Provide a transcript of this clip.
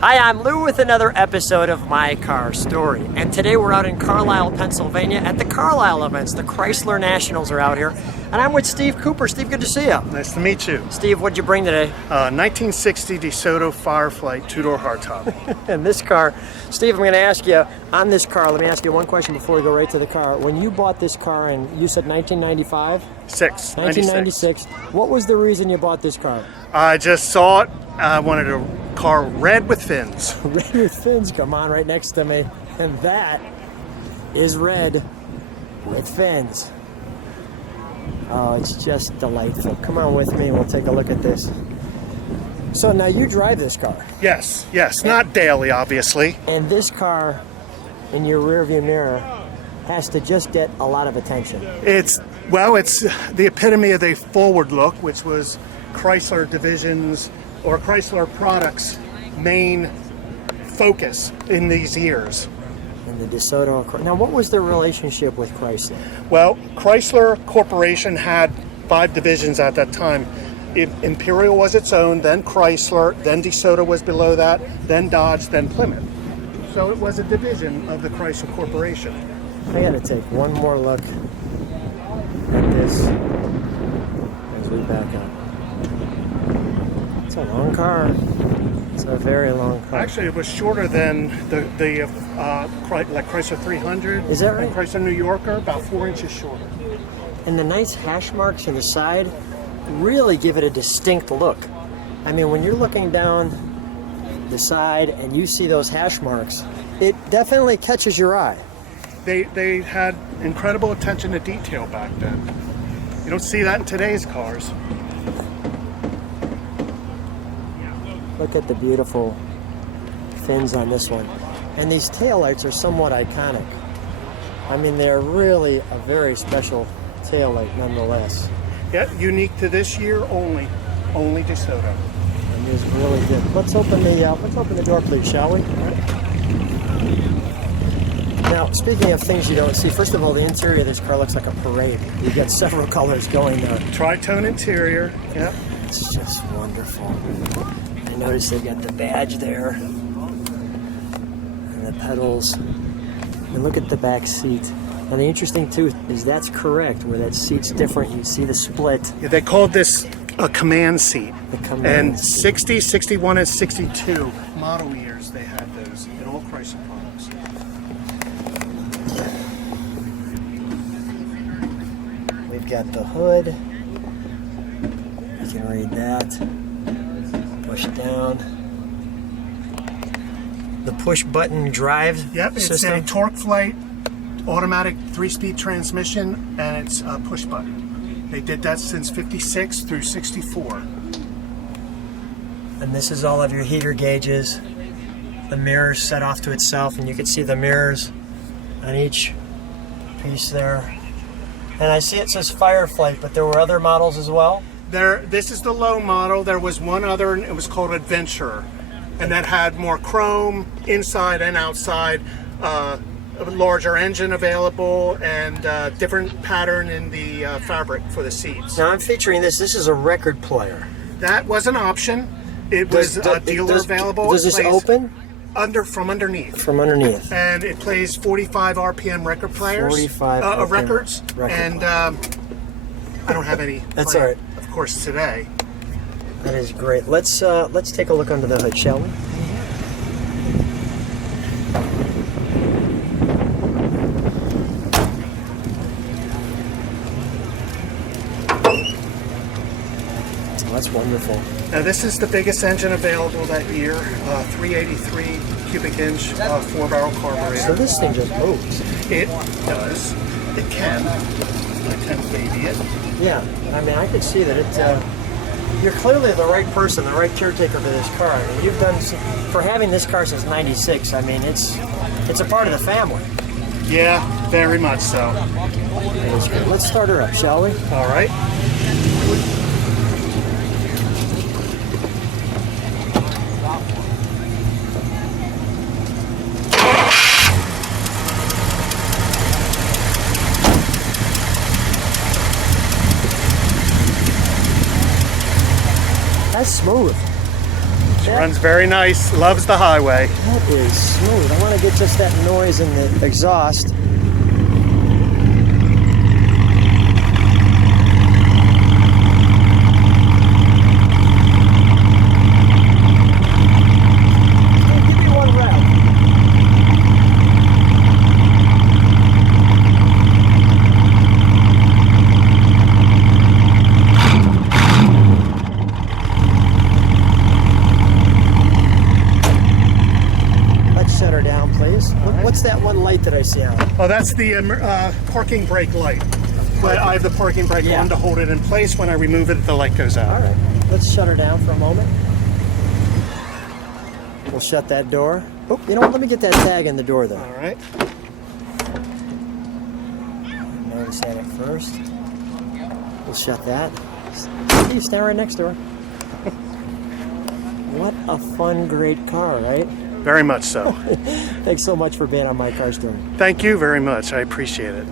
Hi, I'm Lou with another episode of My Car Story. And today we're out in Carlisle, Pennsylvania at the Carlisle events. The Chrysler Nationals are out here. And I'm with Steve Cooper. Steve, good to see you. Nice to meet you. Steve, what'd you bring today? 1960 DeSoto FireFlite two-door hardtop. And this car, Steve, I'm going to ask you, on this car, let me ask you one question before we go right to the car. When you bought this car in, you said 1995? 1996. What was the reason you bought this car? I just saw it. I wanted a car red with fins. Red with fins, come on, right next to me. And that is red with fins. Oh, it's just delightful. Come on with me and we'll take a look at this. So now you drive this car. Yes. Not daily, obviously. And this car in your rearview mirror has to just get a lot of attention. It's the epitome of the forward look, which was Chrysler divisions or Chrysler products' main focus in these years. And the DeSoto. Now, what was the relationship with Chrysler? Well, Chrysler Corporation had 5 divisions at that time. Imperial was its own, then Chrysler, then DeSoto was below that, then Dodge, then Plymouth. So it was a division of the Chrysler Corporation. I gotta take one more look at this as we back up. It's a long car. It's a very long car. Actually, it was shorter than the Chrysler 300. Is that right? And Chrysler New Yorker, about 4 inches shorter. And the nice hash marks on the side really give it a distinct look. I mean, when you're looking down the side and you see those hash marks, it definitely catches your eye. They had incredible attention to detail back then. You don't see that in today's cars. Look at the beautiful fins on this one. And these taillights are somewhat iconic. I mean, they're really a very special taillight nonetheless. Yeah, unique to this year only DeSoto. And it's really good. Let's open the door, please, shall we? Now, speaking of things you don't see, first of all, the interior of this car looks like a parade. You've got several colors going there. Tri-tone interior. Yep. It's just wonderful. I notice they've got the badge there and the pedals. And look at the back seat. And the interesting too is that's correct, where that seat's different. You see the split. Yeah, they called this a command seat. The command and seat. 60, 61, and 62 model years they had those in all Chrysler products. We've got the hood. You can read that. Push down. The push button drive Yep, it's system. a TorqueFlite automatic 3-speed transmission, and it's a push button. They did that since 56 through 64. And this is all of your heater gauges. The mirrors set off to itself, and you can see the mirrors on each piece there. And I see it says FireFlite, but there were other models as well? This is the low model. There was one other, and it was called Adventurer. And that had more chrome inside and outside, a larger engine available, and different pattern in the fabric for the seats. Now I'm featuring this. This is a record player. That was an option. It was dealer available. Does this open? From underneath. From underneath. And it plays 45 RPM record players. 45 RPM records. And I don't have any. That's all right. Of course, today. That is great. Let's take a look under the hood, shall we? Oh, that's wonderful. Now this is the biggest engine available that year, 383 cubic inch 4-barrel carburetor. So this thing just moves. It does. It can. I can baby it. Yeah, I mean, I could see that it. You're clearly the right person, the right caretaker for this car. I mean, you've done for having this car since '96. I mean, it's a part of the family. Yeah, very much so. Let's start her up, shall we? All right. That's smooth. That Runs very nice. Loves the highway. That is smooth. I want to get just that noise in the exhaust. Give me one rev. Shut her down, please. What's that one light that I see on? Oh, that's the parking brake light. But I have the parking brake on to hold it in place. When I remove it, the light goes out. All right, let's shut her down for a moment. We'll shut that door. Oh, you know what? Let me get that tag in the door, though. All right. Notice that at first. We'll shut that. You stand right next to her. What a fun, great car, right? Very much so. Thanks so much for being on My Car Story. Thank you very much. I appreciate it.